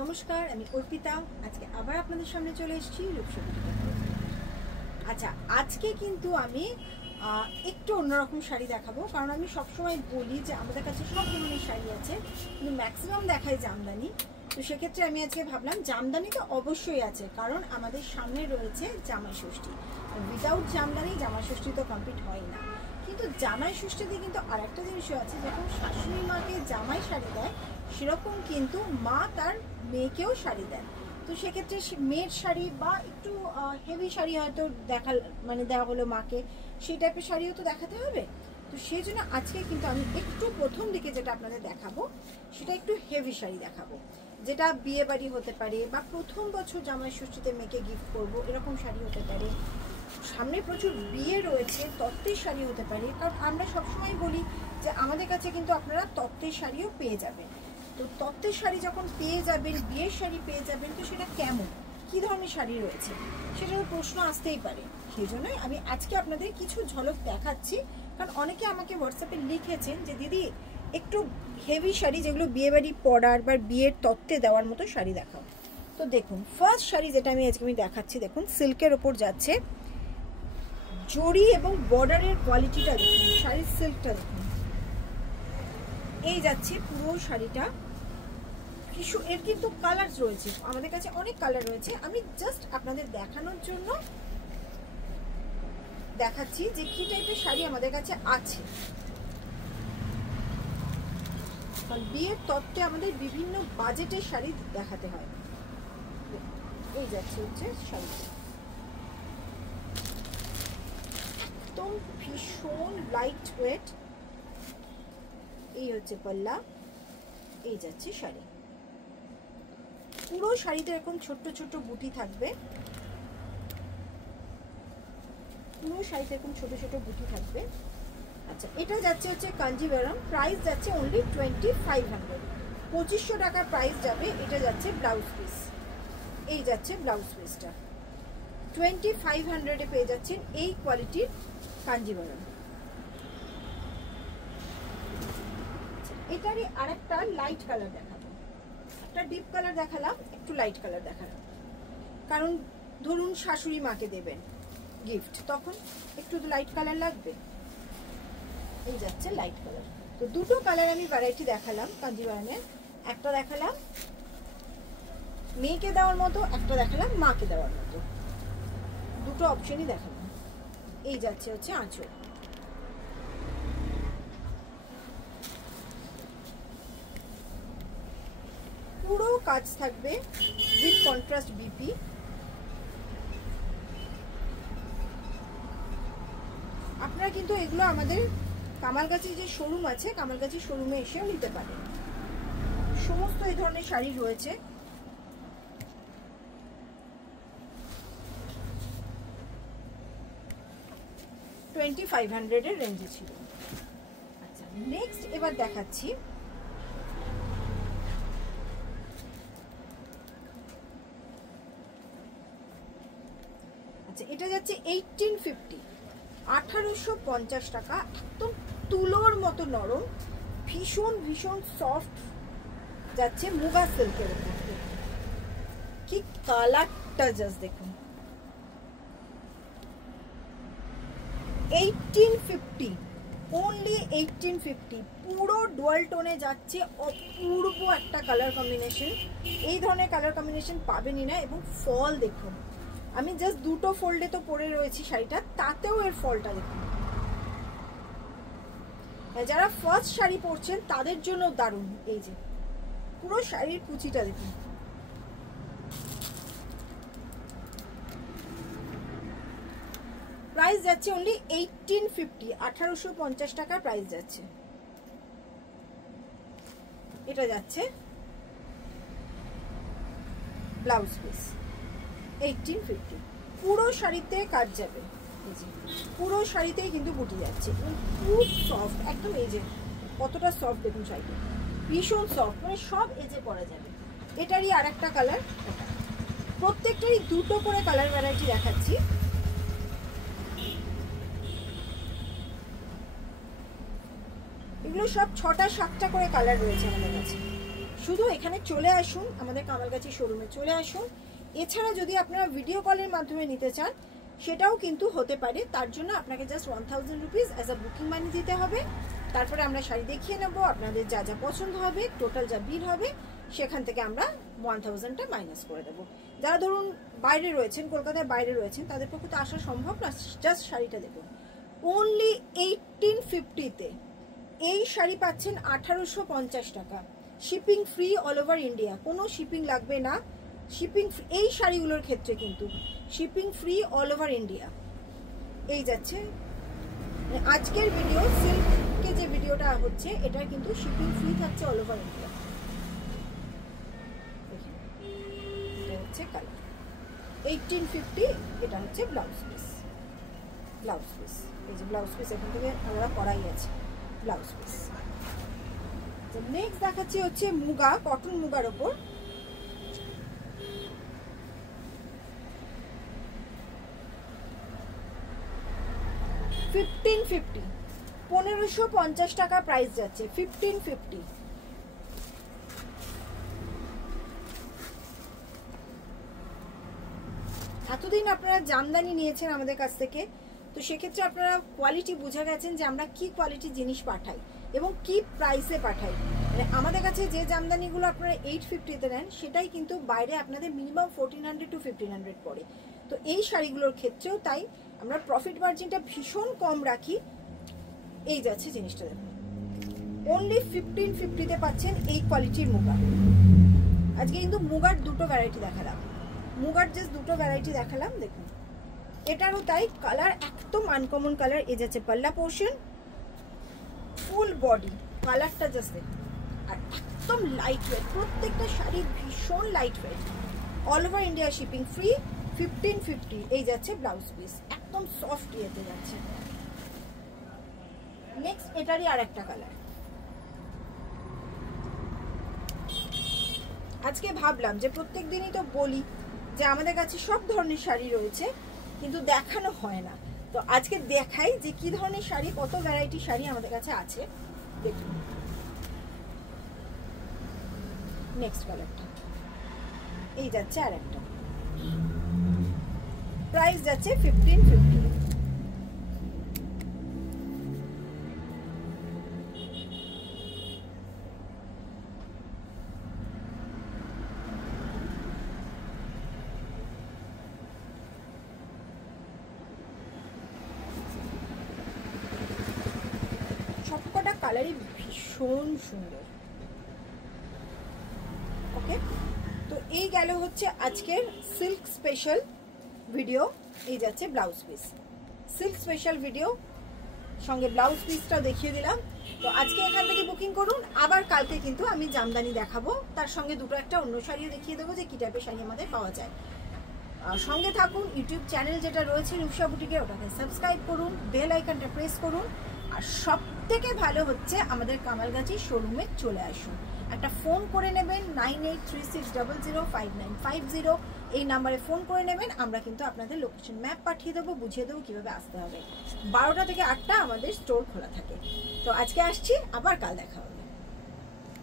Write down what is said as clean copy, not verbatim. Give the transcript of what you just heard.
নমস্কার, আমি অর্পিতা। আজকে আবার আপনাদের সামনে চলে এসেছি রূপসী। আচ্ছা, আজকে কিন্তু আমি একটু অন্যরকম শাড়ি দেখাবো, কারণ আমি সবসময় বলি যে আমাদের কাছে সব ধরনের শাড়ি আছে, কিন্তু ম্যাক্সিমাম দেখাই জামদানি। তো সেক্ষেত্রে আমি আজকে ভাবলাম জামদানি তো অবশ্যই আছে, কারণ আমাদের সামনে রয়েছে জামাই ষষ্ঠী। উইদাউট জামদানি জামাই ষষ্ঠী তো কমপ্লিট হয় না। কিন্তু জামাই ষষ্ঠীতে কিন্তু আরেকটা জিনিসও আছে, যেরকম শাশুড়ি মাকে জামাই শাড়ি দেয়, সেরকম কিন্তু মা তার মেয়েকেও শাড়ি দেন। তো সেক্ষেত্রে মেয়ের শাড়ি বা একটু হেভি শাড়ি হয়তো দেওয়া হলো মাকে, সেই টাইপের শাড়িও তো দেখাতে হবে। তো সেই জন্য আজকে কিন্তু আমি একটু প্রথম দিকে যেটা আপনাদের দেখাবো সেটা একটু হেভি শাড়ি দেখাবো, যেটা বিয়ে বাড়ি হতে পারে বা প্রথম বছর জামাই ষষ্ঠীতে মেয়েকে গিফট করবো, এরকম শাড়ি হতে পারে। সামনে প্রচুর বিয়ে রয়েছে, তত্ত্বের শাড়ি হতে পারে, কারণ আমরা সবসময় বলি যে আমাদের কাছে কিন্তু আপনারা তত্ত্বের শাড়িও পেয়ে যাবেন। তো তত্ত্বের শাড়ি যখন পেয়ে যাবেন, বিয়ের শাড়ি পেয়ে যাবেন, তো সেটা কেমন, কী ধরনের শাড়ি রয়েছে, সেটার প্রশ্ন আসতেই পারে। সেই জন্যই আমি আজকে আপনাদের কিছু ঝলক দেখাচ্ছি, কারণ অনেকে আমাকে হোয়াটসঅ্যাপে লিখেছেন যে দিদি একটু হেভি শাড়ি, যেগুলো বিয়েবাড়ি পরার বা বিয়ের তত্ত্বে দেওয়ার মতো শাড়ি দেখাও। তো দেখুন, ফার্স্ট শাড়ি যেটা আমি আজকে দেখাচ্ছি, দেখুন সিল্কের ওপর যাচ্ছে, জড়ি এবং বর্ডারের কোয়ালিটিটা দেখুন, শাড়ির সিল্কটা দেখুন, এই যাচ্ছে পুরো শাড়িটা। কিছু এর কিন্তু কালার রয়েছে, আমাদের কাছে অনেক কালার রয়েছে। আমি জাস্ট আপনাদের দেখানোর জন্য দেখাচ্ছি যে কি টাইপের শাড়ি আমাদের কাছে আছে। বিয়ের তত্ত্বে আমাদের বিভিন্ন বাজেটের শাড়ি দেখাতে হয়। এই যাচ্ছে হচ্ছে শাড়িটা, একদম ভীষণ লাইট ওয়েট। এই হচ্ছে পাল্লা, এই যাচ্ছে শাড়ি। পুরো শাড়িটা এরকম ছোট্ট ছোট্ট বুটি থাকবে, পুরো শাড়িতে এরকম ছোট ছোট বুটি থাকবে। আচ্ছা, এটা যাচ্ছে হচ্ছে কাঞ্জিভারাম, প্রাইস যাচ্ছে অনলি 2500, 2500 টাকা প্রাইস যাবে। এটা যাচ্ছে ব্লাউজ পিস, এই যাচ্ছে ব্লাউজ পিসটা 2500-এ পেয়ে যাচ্ছেন এই কোয়ালিটির কাঞ্জিভারাম। এটারই আরেকটা লাইট কালার দেখাবো, একটা ডিপ কালার দেখালাম, একটু লাইট কালার দেখালাম, কারণ ধরুন শাশুড়ি মাকে দেবেন গিফট, তখন একটু লাইট কালার লাগবে। এই যাচ্ছে লাইট কালার। তো দুটো কালার আমি ভ্যারাইটি দেখালাম কাঞ্জিভারামের, একটা দেখালাম মেয়েকে দেওয়ার মতো, একটা দেখালাম মাকে দেওয়ার মতো, দুটো অপশনই দেখালাম। এই যাচ্ছে হচ্ছে আঁচল, পুরো কাজ থাকবে উইথ কন্ট্রাস্ট বিপি। আপনারা কিন্তু এগুলো আমাদের কামালগাছি যে শোরুম আছে, কামালগাছি শোরুমে এসেও নিতে পারেন। সমস্ত এই ধরনের শাড়ি রয়েছে। $2500 এর রেঞ্জে ছিল। আচ্ছা, নেক্সট এবার দেখাচ্ছি আচ্ছা, এটা যাচ্ছে 1850, 1850 টাকা। একদম তুলোর মতো নরম, ভীষণ ভীষণ সফট যাচ্ছে মুগা সিল্কের উপর। কি কালারটা জাস্ট দেখুন, 1850, অনলি 1850। পুরো ডুয়াল টোনে যাচ্ছে, অপূর্ব একটা কালার কম্বিনেশন। এই ধরনের কালার কম্বিনেশন পাবেনই না। এবং ফল দেখুন, আমি জাস্ট দুটো ফোল্ডে তো পরে রয়েছি শাড়িটা, তাতেও এর ফলটা দেখুন। যারা ফার্স্ট শাড়ি পরছেন তাদের জন্য দারুণ। এই যে পুরো শাড়ির কুচিটা দেখুন। প্রাইস যাচ্ছে অনলি 1850, 1850 টাকা প্রাইস যাচ্ছে। এটা যাচ্ছে ব্লাউজ পিস, 1850। পুরো শাড়িতে কাজ যাবে, এই যে পুরো শাড়িতেই কিন্তু বুটি যাচ্ছে, খুব সফট একদম। এই যে কতটা সফট দেখুন শাড়িটা, ভীষণ সফট, মানে সব এজে পরা যাবে। এটারই আর একটা কালার, প্রত্যেকটারই দুটো করে কালার ভ্যারাইটি দেখাচ্ছি। এগুলো সব 6টা 7টা করে কালার রয়েছে আমাদের কাছে, শুধু এখানে চলে আসুন, আমাদের কামালগাছি শোরুমে চলে আসুন। এছাড়া যদি আপনারা ভিডিও কলের মাধ্যমে নিতে চান সেটাও কিন্তু হতে পারে। তার জন্য আপনাকে just 1000 rupees as a booking money দিতে হবে। তারপরে আমরা শাড়ি দেখিয়ে নেবো, আপনাদের যা যা পছন্দ হবে, টোটাল যা বিল হবে সেখান থেকে আমরা 1000টা মাইনাস করে দেবো। যারা ধরুন বাইরে রয়েছেন, কলকাতার বাইরে রয়েছেন, তাদের পক্ষে তো আসা সম্ভব না। জাস্ট শাড়িটা দেখুন, অনলি 1850-তে এই শাড়ি পাচ্ছেন 1850 টাকা। Shipping free all over India, কোনো শিপিং লাগবে না। শিপিং এই শাড়িগুলোর ক্ষেত্রে কিন্তু shipping free all over India. এই যাচ্ছে আজকের ভিডিও, সিল্কে যে ভিডিওটা হচ্ছে এটা কিন্তু শিপিং ফ্রি থাকছে অল ওভার ইন্ডিয়া। এটা হচ্ছে কালার 1850, এটা হচ্ছে ব্লাউজ পিস। ব্লাউজ পিস, এই যে ব্লাউজ পিস এখান থেকে আমরা করাই আছে ব্লাউজ পিস। নেক্সট দেখাচ্ছি হচ্ছে মুগা, কটন মুগার ওপর। $1550 টাকা প্রাইস যাচ্ছে, 1550। এতদিন আপনারা জামদানি নিয়েছেন আমাদের কাছ থেকে, তো সেক্ষেত্রে আপনারা কোয়ালিটি বুঝে গেছেন যে আমরা কি কোয়ালিটির জিনিস পাঠাই এবং কি প্রাইসে পাঠাই। মানে আমাদের কাছে যে জামদানিগুলো আপনারা 850-তে নেন সেটাই কিন্তু বাইরে আপনাদের মিনিমাম 1400 to 1500 পড়ে। তো এই শাড়িগুলোর ক্ষেত্রেও তাই আমরা প্রফিট মার্জিনটা ভীষণ কম রাখি। এই যাচ্ছে জিনিসটা দেখুন, অনলি 1550-তে পাচ্ছেন এই কোয়ালিটির মুগা। আজকে কিন্তু মুগার দুটো ভ্যারাইটি দেখালাম, মুগার জাস্ট দুটো ভ্যারাইটি দেখালাম। দেখুন এটারও তাই, কালার একদম আনকমন কালার। এই যাচ্ছে পাল্লা পোর্শন, ফুল বডি, কালারটা জাস্ট দেখুন। আর একদম লাইট ওয়েট, প্রত্যেকটা শাড়ি ভীষণ light weight. All over India shipping free, 1550। এই যাচ্ছে ব্লাউজ পিস, একদম সফট ইয়েতে যাচ্ছে। নেক্সট এটারই আর একটা কালার। আজকে ভাবলাম যে প্রত্যেক দিনই তো বলি যে আমাদের কাছে সব ধরনের শাড়ি রয়েছে কিন্তু দেখানো হয় না, তো আজকে দেখাই যে কি ধরনের শাড়ি, কত ভ্যারাইটি শাড়ি আমাদের কাছে আছে। দেখুন নেক্সট কালারটা, এই যাচ্ছে আর একটা, প্রাইস যাচ্ছে 1550। সবকটা কালারই ভীষণ সুন্দর। ওকে, তো এই গেল হচ্ছে আজকের সিল্ক স্পেশাল ভিডিও। এই যাচ্ছে blouse piece, silk special video সঙ্গে ব্লাউজ পিসটাও দেখিয়ে দিলাম। তো আজকে এখান থেকে বুকিং করুন, আবার কালকে কিন্তু আমি জামদানি দেখাবো, তার সঙ্গে দুটো একটা অন্য শাড়িও দেখিয়ে দেবো যে কি টাইপের শাড়ি আমাদের পাওয়া যায়। সঙ্গে থাকুন, ইউটিউব চ্যানেল যেটা রয়েছে রূপসা বুটিকের, ওটাকে সাবস্ক্রাইব করুন, বেল আইকনটা প্রেস করুন। আর সব থেকে ভালো হচ্ছে আমাদের কামালগাছি শোরুমে চলে আসুন। একটা ফোন করে নেবেন 9836005950, এই নাম্বারে ফোন করে নেবেন। আমরা কিন্তু আপনাদের লোকেশন ম্যাপ পাঠিয়ে দেবো, বুঝিয়ে দেবো কীভাবে আসতে হবে। 12টা থেকে 8টা আমাদের স্টোর খোলা থাকে। তো আজকে আসছি, আবার কাল দেখা হবে।